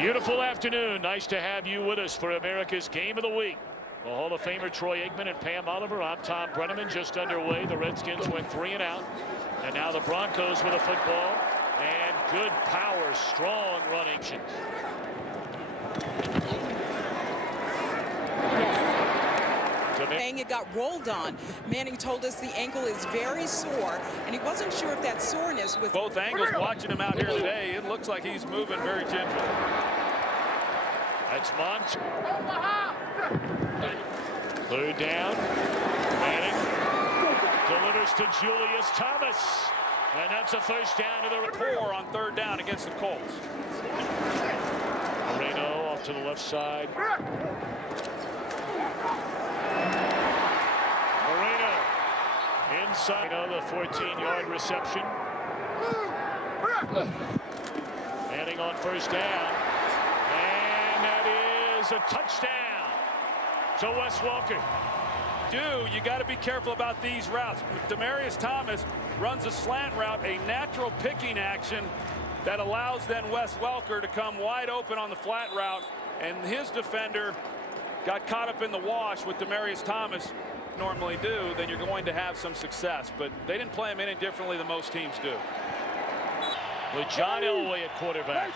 Beautiful afternoon. Nice to have you with us for America's Game of the Week. Well, Hall of Famer Troy Aikman and Pam Oliver. I'm Tom Brenneman. Just underway. The Redskins went 3 and out. And now the Broncos with a football. And good power, strong running. It got rolled on. Manning told us the ankle is very sore, and he wasn't sure if that soreness was. Both angles watching him out here today, it looks like he's moving very gingerly. That's Mont. Third down. Manning delivers to Julius Thomas. And that's a first down to the Poor on third down against the Colts. Moreno off to the left side. Moreno inside of the 14-yard reception. Manning on first down. And that is a touchdown to Wes Welker. You got to be careful about these routes. Demaryius Thomas runs a slant route, a natural picking action that allows then Wes Welker to come wide open on the flat route, and his defender got caught up in the wash with Demaryius Thomas normally do. Then you're going to have some success, but they didn't play him any differently than most teams do. With John Elway at quarterback.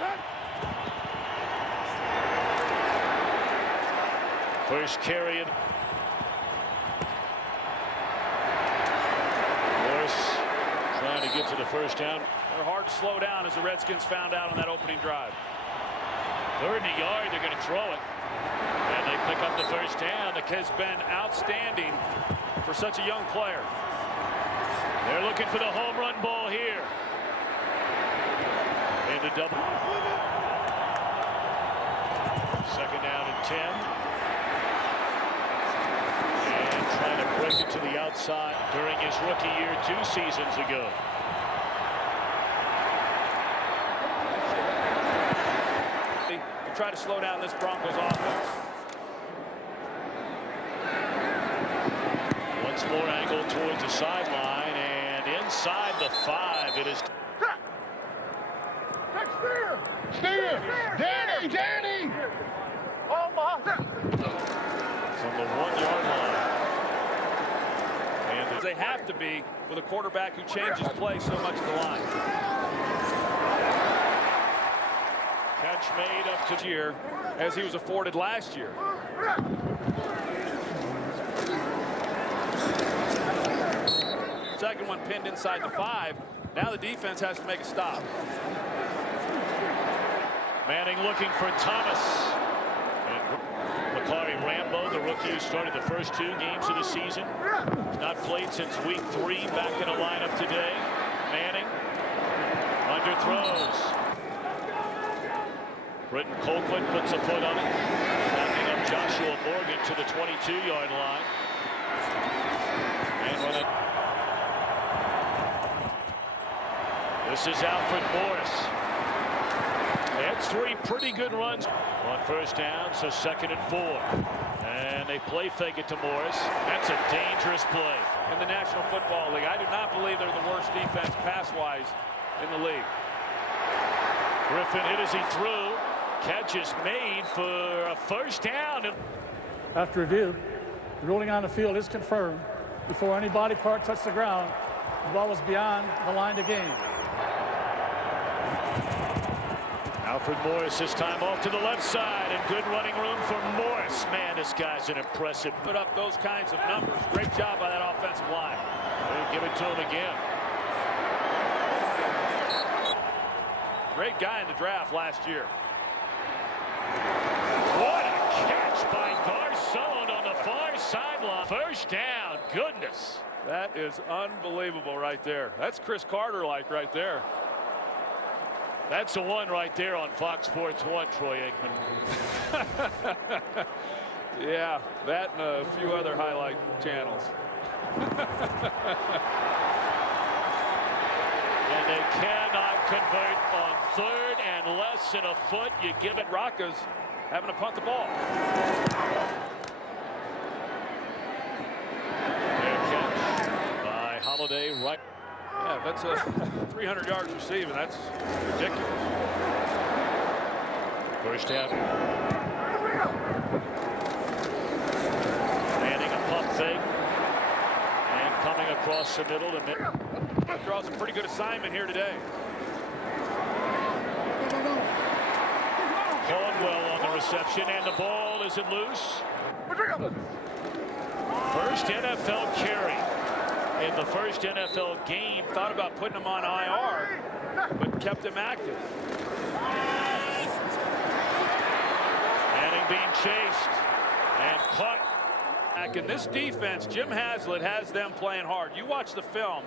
First carry of trying to get to the first down. They're hard to slow down, as the Redskins found out on that opening drive. Third and a yard, they're going to throw it. And they pick up the first down. The kid's been outstanding for such a young player. They're looking for the home run ball here. In the double. Second down and 10. And trying to break it to the outside during his rookie year 2 seasons ago. They try to slow down this Broncos offense. Once more angled towards the sideline, and inside the 5 it is. Steer! Danny! Oh my! From the 1-yard line. And They have to be with a quarterback who changes play so much of the line. Catch made up to Year as he was afforded last year. Second one pinned inside the 5. Now the defense has to make a stop. Manning looking for Thomas. And Makari Rambo, the rookie who started the first 2 games of the season. He's not played since week 3, back in the lineup today. Manning underthrows. Britton Colquitt puts a foot on it. Backing up Joshua Morgan to the 22-yard line. And run it. This is Alfred Morris. That's 3 pretty good runs on first down, so 2nd and 4. And they play fake it to Morris. That's a dangerous play. In the National Football League, I do not believe they're the worst defense pass-wise in the league. Griffin hit as he threw. Catch is made for a first down. After review, the ruling on the field is confirmed. Before any body part touched the ground, the ball was beyond the line to gain. Alfred Morris this time off to the left side, and good running room for Morris. Man, this guy's an impressive. Put up those kinds of numbers. Great job by that offensive line. They give it to him again. Great guy in the draft last year. What a catch by Garcon on the far sideline. First down. Goodness. That is unbelievable right there. That's Chris Carter-like right there. That's the one right there on Fox Sports 1, Troy Aikman. Yeah, that and a few other highlight channels. And they cannot convert on 3rd and less than a foot. You give it. Rocca's having to punt the ball. Fair catch by Holiday right. Yeah, that's a 300 yards receiving. That's ridiculous. First half. Manning a pump fake. And coming across the middle to mid. Draws a pretty good assignment here today. Caldwell on the reception, and the ball isn't loose. First NFL carry in the first NFL game. Thought about putting him on IR, but kept him active. Manning being chased and caught. In this defense, Jim Haslett has them playing hard. You watch the film,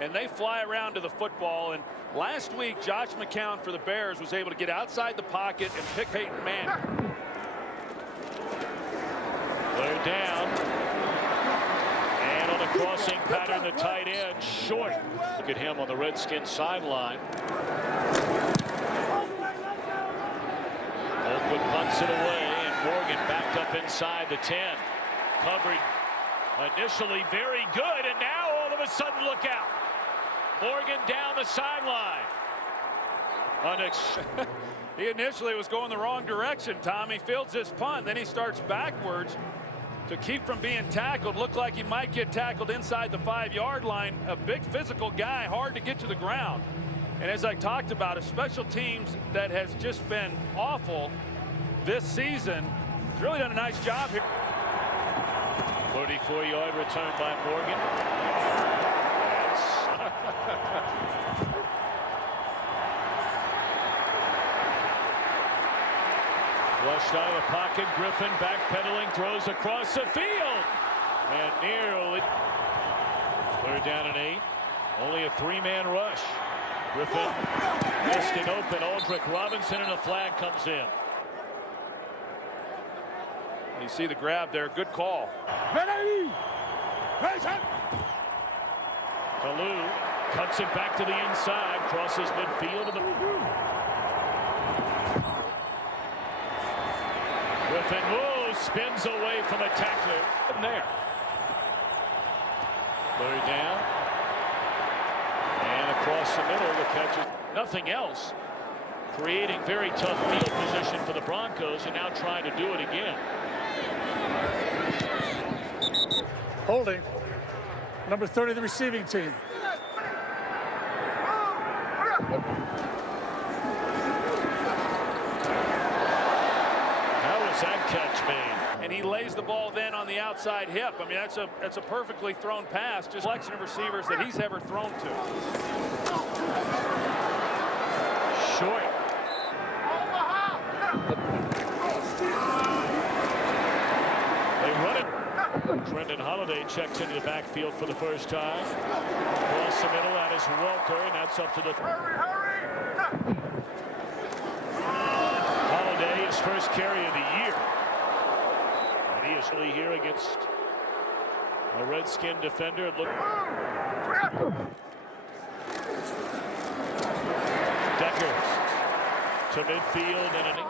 and they fly around to the football. And last week, Josh McCown for the Bears was able to get outside the pocket and pick Peyton Manning. They're down. And on the crossing pattern, the tight end short. Look at him on the Redskins sideline. Oakwood punts it away, and Morgan backed up inside the 10. Covered initially very good, and now all of a sudden look out. Morgan down the sideline. He initially was going the wrong direction, Tom. He fields this punt, then he starts backwards to keep from being tackled. Looked like he might get tackled inside the 5-yard line. A big physical guy, hard to get to the ground. And as I talked about, a special teams that has just been awful this season. He's really done a nice job here. 34-yard return by Morgan. Flushed out of the pocket. Griffin backpedaling, throws across the field. And nearly. Third down and 8. Only a 3-man rush. Griffin missed it open. Aldrick Robinson, and a flag comes in. You see the grab there. Good call. Kalu cuts it back to the inside. Crosses midfield to the. Griffin spins away from a tackler. There. Third down. And across the middle, the catch is nothing else. Creating very tough field position for the Broncos, and now trying to do it again. Holding. Number 30, the receiving team. How was that catch made? And he lays the ball then on the outside hip. I mean, that's a perfectly thrown pass. Just selection of receivers that he's ever thrown to. Short. They run it. Brendan Holiday checks into the backfield for the first time. Across the middle, that is Welker, and that's up to the. Holiday, his first carry of the year. And he is really here against a Redskin defender. Decker to midfield and an.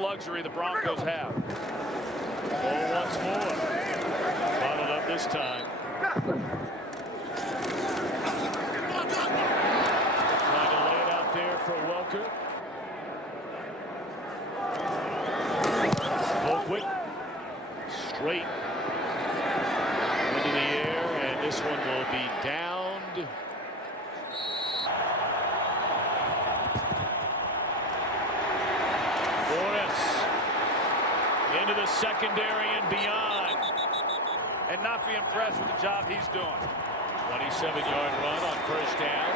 Luxury the Broncos have. Oh, once more. Bottled up this time. Trying to lay it out there for Welker. Oakwood. Straight into the air, and this one will be downed. Into the secondary and beyond. And not be impressed with the job he's doing. 27-yard run on first down.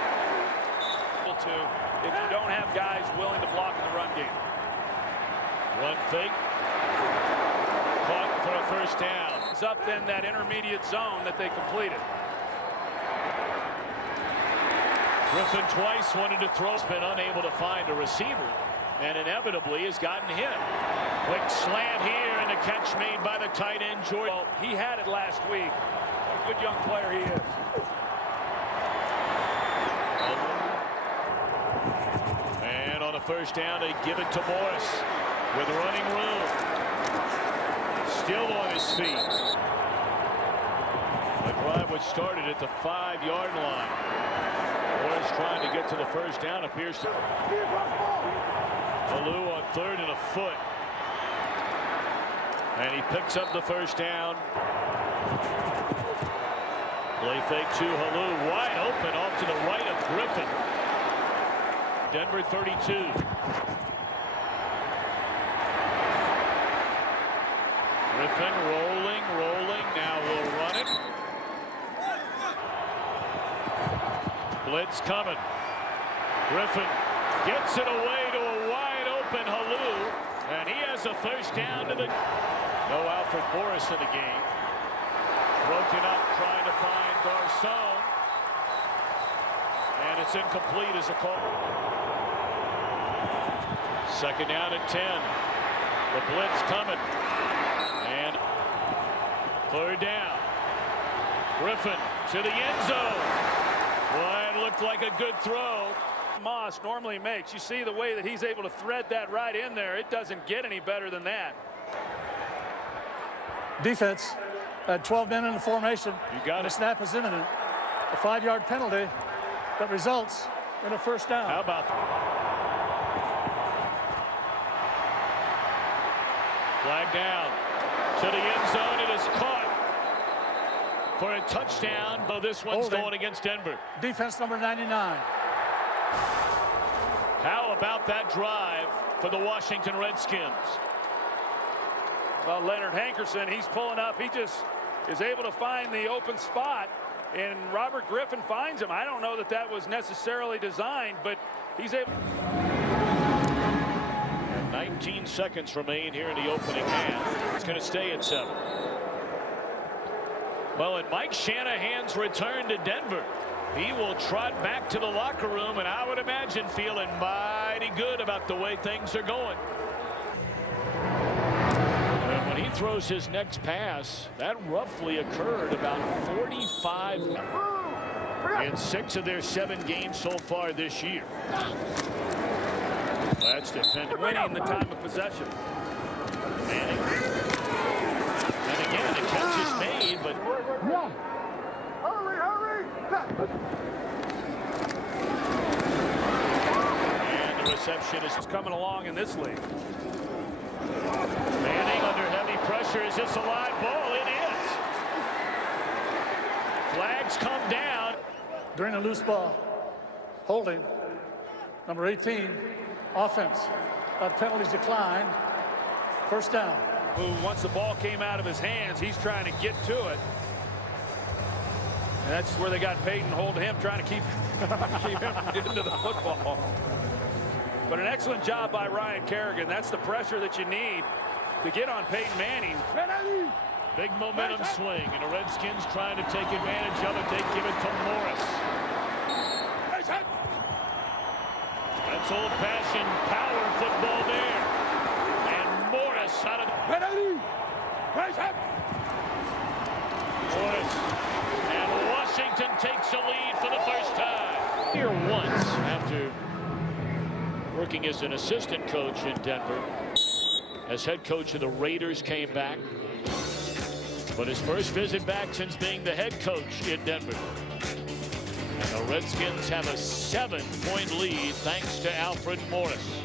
If you don't have guys willing to block in the run game. Run fake. Caught for a first down. It's up in that intermediate zone that they completed. Griffin twice wanted to throw, been unable to find a receiver, and inevitably has gotten hit. Quick slant here, and a catch made by the tight end, Jordan. Well, he had it last week. What a good young player he is. And on a first down, they give it to Morris with running room. Still on his feet. The drive which started at the 5-yard line. Morris get to the first down. Appears to Halou on 3rd and a foot. And he picks up the first down. Play fake to Halou, wide open off to the right of Griffin. Denver 32. Griffin rolling, now we'll run it. Blitz coming. Griffin gets it away to a wide open Halou, and he has a first down to the... No Alfred Morris in the game. Broken up, trying to find Garcon. And it's incomplete as a call. 2nd down and 10. The blitz coming. And 3rd down. Griffin to the end zone. Well, it looked like a good throw. Moss normally makes. You see the way that he's able to thread that right in there. It doesn't get any better than that. Defense at 12 men in the formation. You got it. The snap is imminent. A 5-yard penalty that results in a first down. How about flag down to the end zone? It is caught for a touchdown, though this one's going against Denver. Defense number 99. How about that drive for the Washington Redskins? Well, Leonard Hankerson, he's pulling up. He just is able to find the open spot, and Robert Griffin finds him. I don't know that that was necessarily designed, but he's able. 19 seconds remain here in the opening half. It's going to stay at 7. Well, and Mike Shanahan's return to Denver. He will trot back to the locker room, and I would imagine feeling mighty good about the way things are going. And when he throws his next pass, that roughly occurred about 45 in 6 of their 7 games so far this year. That's defended. Winning the time of possession. Manning. And again, the catch is made, but and the reception is coming along in this league. Manning under heavy pressure. Is this a live ball? It is. Flags come down. During a loose ball. Holding. Number 18. Offense. Penalties decline. First down. Once the ball came out of his hands, he's trying to get to it. And that's where they got Peyton holding him, trying to keep him from getting to the football. But an excellent job by Ryan Kerrigan. That's the pressure that you need to get on Peyton Manning. Big momentum swing, and the Redskins trying to take advantage of it. They give it to Morris. That's old-fashioned power football there. And Morris out of Morris. And Washington takes a lead for the first time. Here once after working as an assistant coach in Denver. As head coach of the Raiders came back. But his first visit back since being the head coach in Denver. And the Redskins have a 7-point lead thanks to Alfred Morris.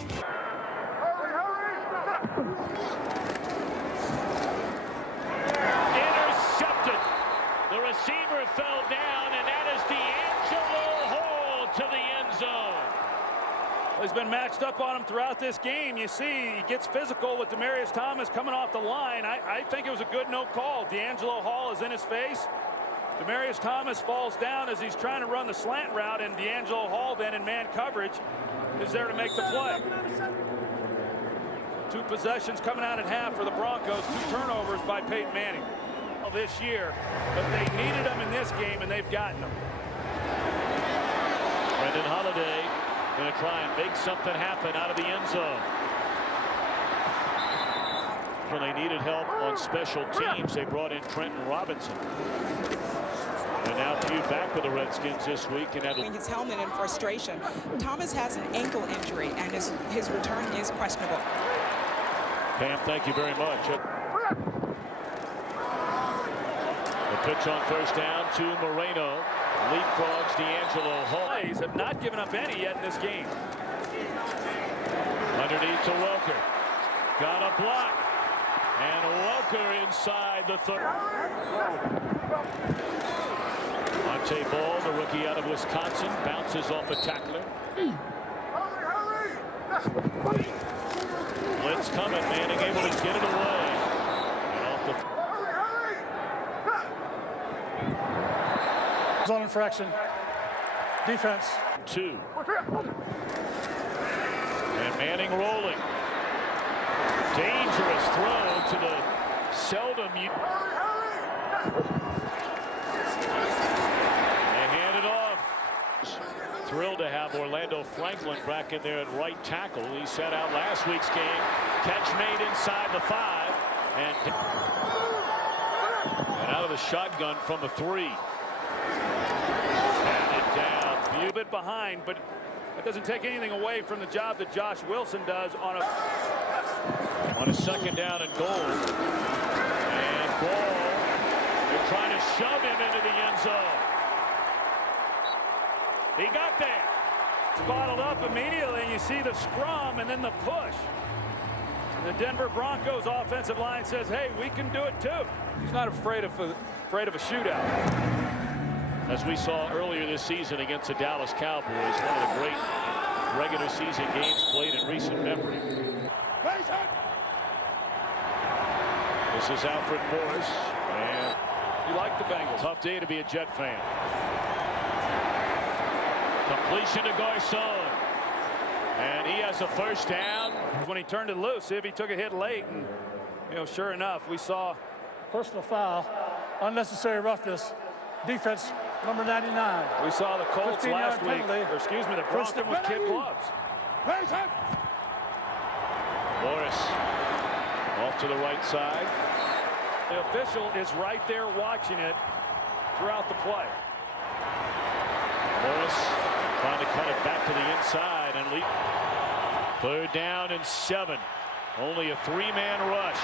Intercepted. The receiver fell down, and that is D'Angelo Hall to the end zone. He's been matched up on him throughout this game. You see he gets physical with Demaryius Thomas coming off the line. I think it was a good no call. D'Angelo Hall is in his face. Demaryius Thomas falls down as he's trying to run the slant route, and D'Angelo Hall then in man coverage is there to make the play. 2 possessions coming out at half for the Broncos. 2 turnovers by Peyton Manning this year, but they needed them in this game, and they've gotten them. Brendan Holiday going to try and make something happen out of the end zone. When they needed help on special teams, they brought in Trenton Robinson. And now Pugh back with the Redskins this week. And his helmet in frustration. Thomas has an ankle injury, and his return is questionable. Pam, thank you very much. The pitch on first down to Moreno. Leapfrogs D'Angelo Hall. Plays have not given up any yet in this game. Underneath to Welker. Got a block. And Welker inside the 30. Monte Ball, the rookie out of Wisconsin, bounces off a tackler. Blitz coming. Manning able to get it away. And off the Zone infraction. Defense. 2. And Manning rolling. Dangerous throw to the seldom. They hand it off. Thrilled to have Orlando Franklin back in there at right tackle. He sat out last week's game. Catch made inside the 5. And out of the shotgun from the 3. Handed down. A bit behind, but it doesn't take anything away from the job that Josh Wilson does on a second down and goal. And Ball, they're trying to shove him into the end zone. He got there. It's bottled up immediately, and you see the scrum and then the push. And the Denver Broncos offensive line says, hey, we can do it too. He's not afraid of a shootout. As we saw earlier this season against the Dallas Cowboys, one of the great regular season games played in recent memory. This is Alfred Morris, and You like the Bengals. tough day to be a Jet fan. Completion to Garcon, and he has a first down. When he turned it loose, see if he took a hit late, and sure enough, we saw Personal foul. Unnecessary roughness. Defense, number 99. the Colts 15-yard last week, penalty. or excuse me, the Broncos with kid gloves. Morris off to the right side. The official is right there watching it throughout the play. Morris trying to cut it back to the inside and leap. 3rd down and 7. Only a 3-man rush.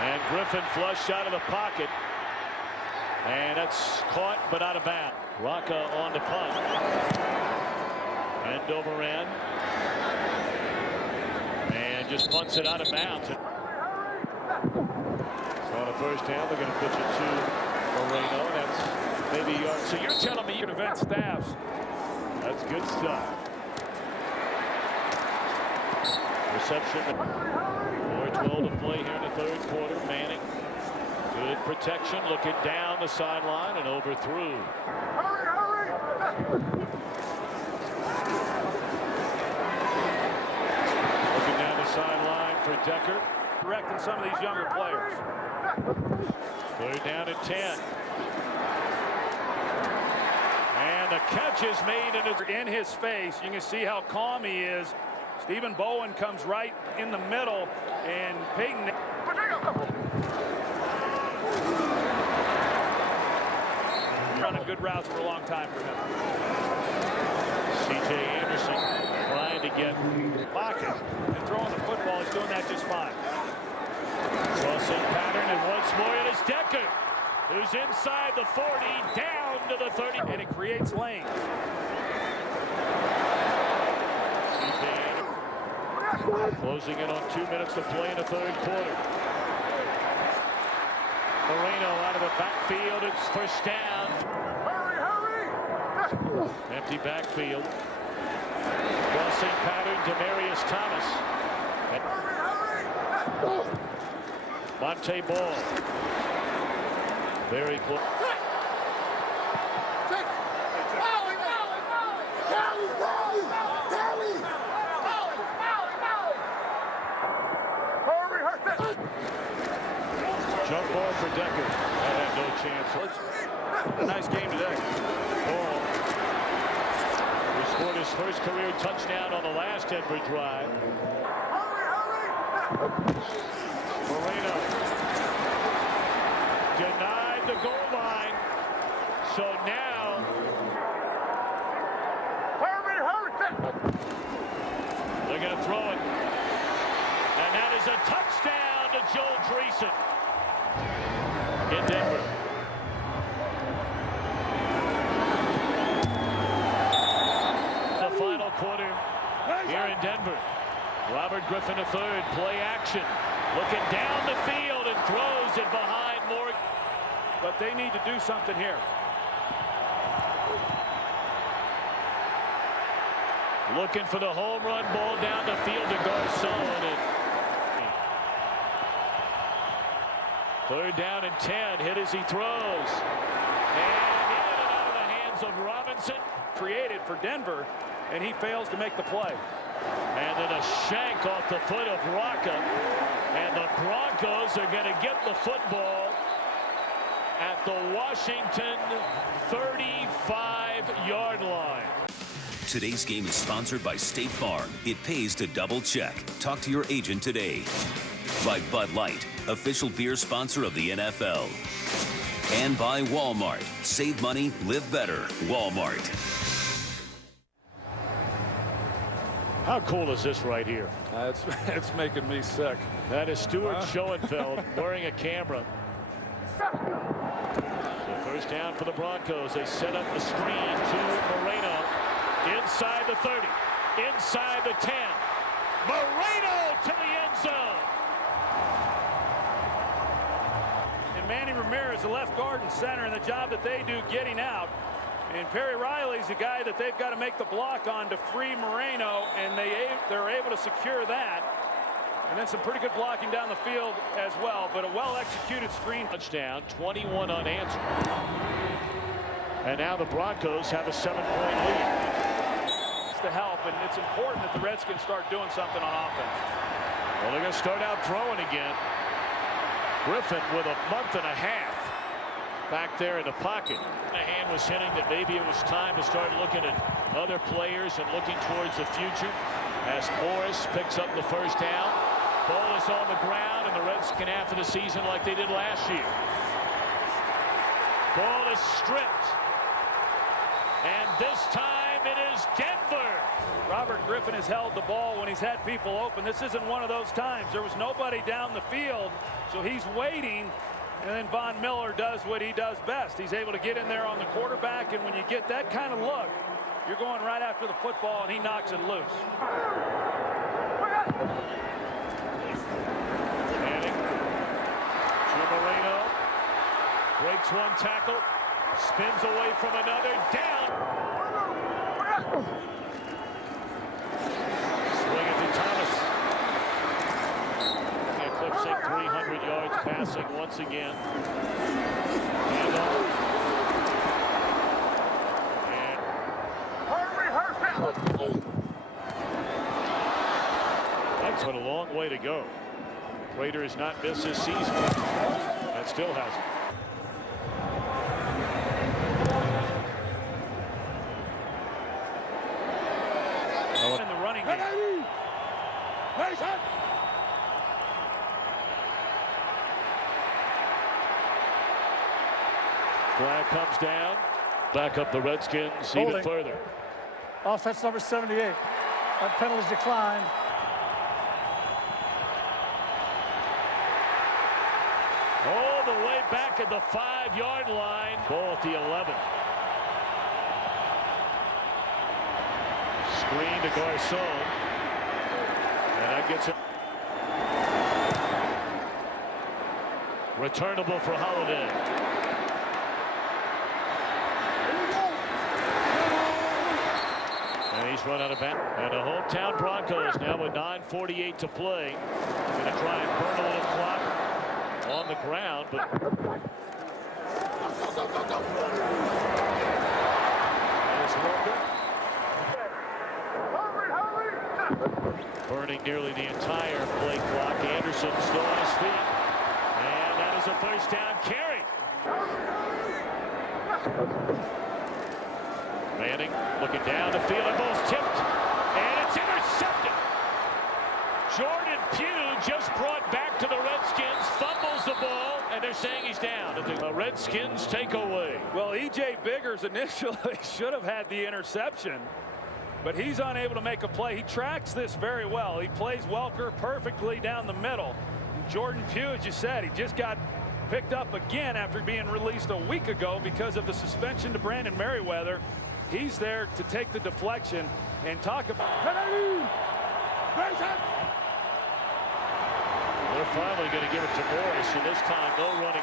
And Griffin flushed out of the pocket. And that's caught but out of bounds. Rocca on the punt. End over end. And just punts it out of bounds. So on the first down, they're going to pitch it to Moreno. That's maybe a yard. So you're telling me you can event staffs. That's good stuff. Reception. 4:12 to play here in the 3rd quarter. Manning. Good protection. Looking down the sideline and overthrew. Looking down the sideline for Decker. Directing some of these younger players. 3rd down and 10. And the catch is made In his face, you can see how calm he is. Stephen Bowen comes right in the middle, and Peyton. Running good routes for a long time for him. C.J. Anderson trying to get Pocket and throwing the football. He's doing that just fine. crossing pattern, and once more it is Decker, who's inside the 40, down to the 30, And it creates lanes. Closing in on 2 minutes to play in the 3rd quarter. Moreno out of the backfield. It's first down. Empty backfield. Crossing pattern, Demarius Thomas. Monte Ball. Very close. Jump ball for Decker. That had no chance. A nice game today. Ball. He scored his first career touchdown on the last Denver drive. Moreno denied the goal line. So now they're going to throw it. And that is a touchdown to Joel Dreesen in Denver. Robert Griffin III, play action. Looking down the field and throws it behind Morgan. But they need to do something here. Looking for the home run ball down the field to Garcon. Third down and 10. Hit as he throws. And in and out of the hands of Robinson. Created for Denver, and he fails to make the play. And then a shank off the foot of Rocca. And the Broncos are going to get the football at the Washington 35-yard line. Today's game is sponsored by State Farm. It pays to double check. Talk to your agent today. By Bud Light, official beer sponsor of the NFL. And by Walmart. Save money, live better. Walmart. How cool is this right here? It's making me sick. That is Stuart Schoenfeld wearing a camera. So first down for the Broncos. They set up the screen to Moreno. Inside the 30. Inside the 10. Moreno to the end zone. And Manny Ramirez, the left guard and center, and the job that they do getting out. And Perry Riley's the guy that they've got to make the block on to free Moreno, and they're able to secure that. And then some pretty good blocking down the field as well, but a well-executed screen. Touchdown, 21 unanswered. And now the Broncos have a 7-point lead. To help, and it's important that the Redskins start doing something on offense. Well, they're going to start out throwing again. Griffin with a month and a half back there in the pocket. A hand was hinting that maybe it was time to start looking at other players and looking towards the future as Morris picks up the first down. Ball is on the ground, and the Redskins half of the season like they did last year. Ball is stripped. And this time it is Denver. Robert Griffin has held the ball when he's had people open. This isn't one of those times. There was nobody down the field, so he's waiting, and then Von Miller does what he does best. He's able to get in there on the quarterback, and when you get that kind of look, you're going right after the football, and he knocks it loose. Manning to Moreno. Breaks one tackle. Spins away from another. Down. Swing it to Thomas. Eclipsing 300 yards passing once again. And on. And that's a long way to go. Prater has not missed this season. That still hasn't. In the running game. Flag comes down. Back up the Redskins even further. Offense number 78. That penalty's declined. All the way back at the 5-yard line. Ball at the 11. Screen to Garcon. And that gets it. Returnable for Holiday. And he's run out of bounds. And the hometown Broncos now with 9:48 to play. Going to try and burn a little clock on the ground, but there's Walker. Burning nearly the entire play clock. Anderson still on his feet. And that is a first down carry. Manning looking down the field. The ball's tipped. And it's intercepted. Jordan Pugh just brought back to the Redskins. Fumbles the ball. And they're saying he's down. The Redskins take away. Well, E.J. Biggers initially should have had the interception, but he's unable to make a play. He tracks this very well. He plays Welker perfectly down the middle. And Jordan Pugh, as you said, he just got picked up again after being released a week ago because of the suspension to Brandon Merriweather. He's there to take the deflection and talk about. They're finally going to give it to Morris, and this time no running.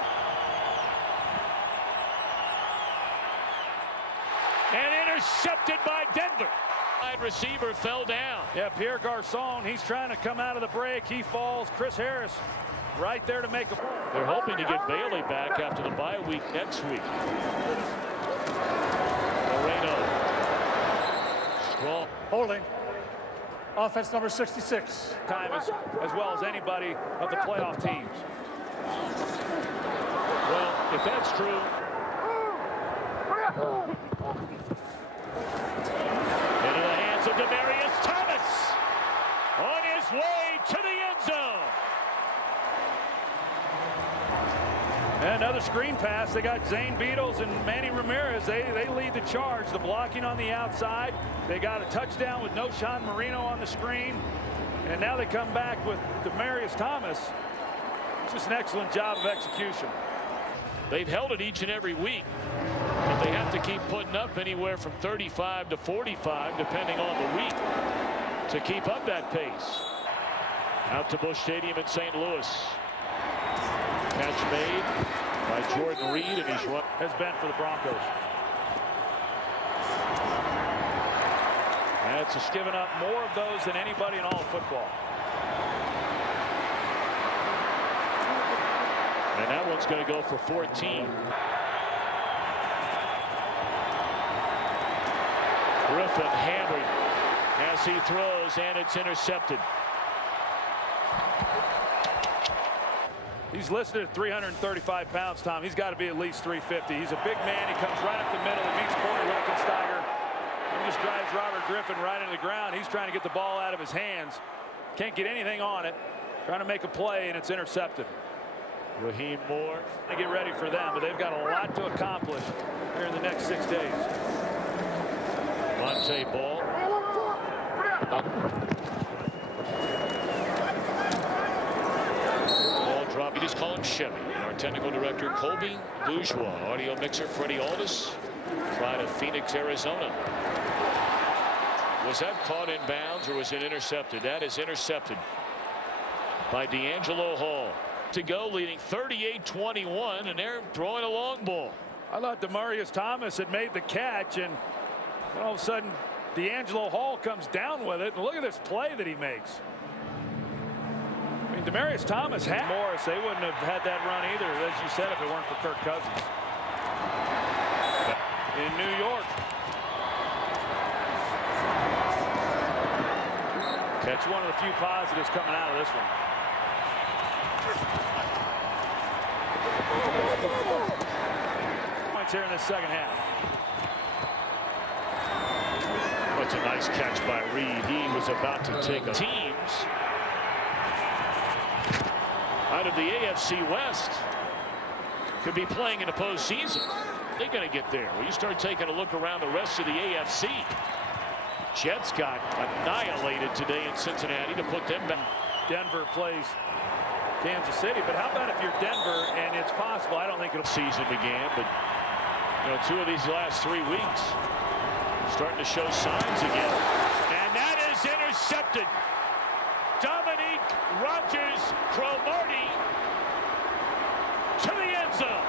And intercepted by Denver. Wide receiver fell down. Yeah, Pierre Garçon, he's trying to come out of the break. He falls. Chris Harris right there to make a. They're hoping to get Bailey back after the bye week next week. Moreno. Strong. Holding. Offense number 66. Time as well as anybody of the playoff teams. Well, if that's true. Into the hands of Demaryius Thomas. On his way to the end zone. And another screen pass. They got Zane Beadles and Manny Ramirez. They lead the charge. The blocking on the outside. They got a touchdown with no Sean Marino on the screen. And now they come back with Demaryius Thomas. Just an excellent job of execution. They've held it each and every week. But they have to keep putting up anywhere from 35 to 45, depending on the week, to keep up that pace. Out to Busch Stadium in St. Louis. Catch made by Jordan Reed, and he's run. Has been for the Broncos. That's just given up more of those than anybody in all of football. And that one's going to go for 14. Griffin hammered as he throws, and it's intercepted. He's listed at 335 pounds, Tom. He's got to be at least 350. He's a big man. He comes right up the middle. He meets Corey Reckensteiger. He just drives Robert Griffin right into the ground. He's trying to get the ball out of his hands. Can't get anything on it. Trying to make a play, and it's intercepted. Raheem Moore. They get ready for them, but they've got a lot to accomplish here in the next 6 days. Monte Ball. Ball drop. You just call him Chevy. Our technical director, Colby Bourgeois. Audio mixer, Freddie Aldis. Pride of Phoenix, Arizona. Was that caught in bounds or was it intercepted? That is intercepted by D'Angelo Hall. To go, leading 38-21, and they're throwing a long ball. I thought Demaryius Thomas had made the catch, and all of a sudden D'Angelo Hall comes down with it, and look at this play that he makes. I mean, Demaryius Thomas had Morris. They wouldn't have had that run either, as you said, if it weren't for Kirk Cousins. In New York. That's one of the few positives coming out of this one. Points here in the second half. That's a nice catch by Reed. He was about to take a teams out of the AFC West could be playing in the postseason. They're going to get there. Well, you start taking a look around the rest of the AFC. Jets got annihilated today in Cincinnati to put them back. Denver plays Kansas City, but how about if you're Denver and it's possible? I don't think it'll. Season began, but you know, 2 of these last 3 weeks starting to show signs again, and that is intercepted. Dominique Rodgers-Cromartie to the end zone.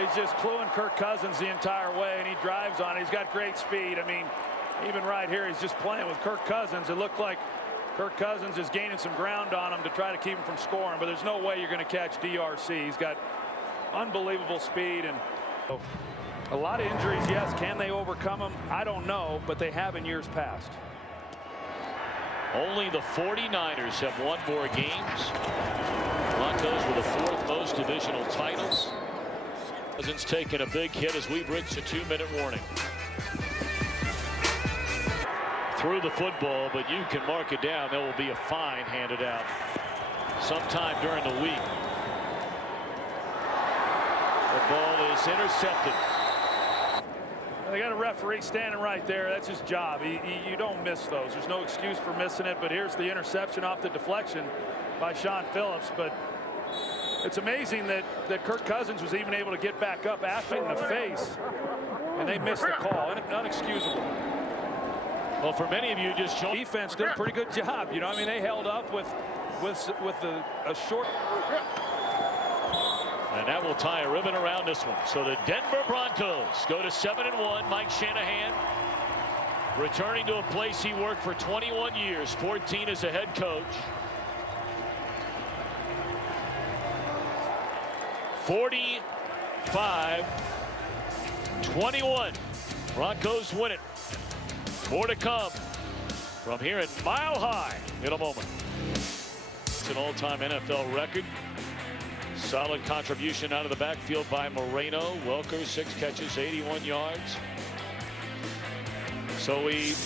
He's just cluing Kirk Cousins the entire way, and he drives on it. He's got great speed. I mean, even right here, he's just playing with Kirk Cousins. It looked like Kirk Cousins is gaining some ground on him to try to keep him from scoring, but there's no way you're going to catch DRC. He's got unbelievable speed, and a lot of injuries. Yes, can they overcome them? I don't know, but they have in years past. Only the 49ers have won more games. Broncos with the 4th most divisional titles. Cousins taking a big hit as we've reached a 2-minute warning. Threw the football, but you can mark it down. There will be a fine handed out sometime during the week. The ball is intercepted. They got a referee standing right there. That's his job. You don't miss those. There's no excuse for missing it, but here's the interception off the deflection by Sean Phillips. But it's amazing that Kirk Cousins was even able to get back up after in the face, and they missed the call. Unexcusable. Well, for many of you, just showing defense did a pretty good job. You know, I mean, they held up with a short. And that will tie a ribbon around this one. So the Denver Broncos go to 7-1. Mike Shanahan returning to a place he worked for 21 years, 14 as a head coach. 45-21. Broncos win it. More to come from here at Mile High in a moment. It's an all-time NFL record. Solid contribution out of the backfield by Moreno. Welker, 6 catches, 81 yards. So we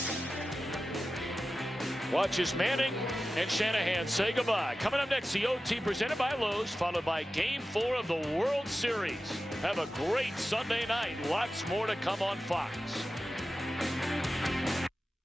watch as Manning and Shanahan say goodbye. Coming up next, the OT presented by Lowe's, followed by Game 4 of the World Series. Have a great Sunday night. Lots more to come on Fox.